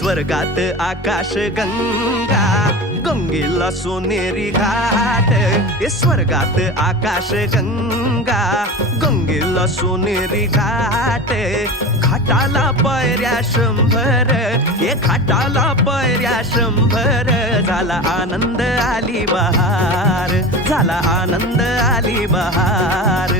स्वर्गात आकाश गंगा, गंगेला सोनेरी घाट. स्वर्गात आकाश गंगा, गंगेला सोनेरी घाट. घाटाला पायऱ्या 100, घाटाला पायऱ्या 100. झाला आनंद आली बहार, झाला आनंद आली बहार.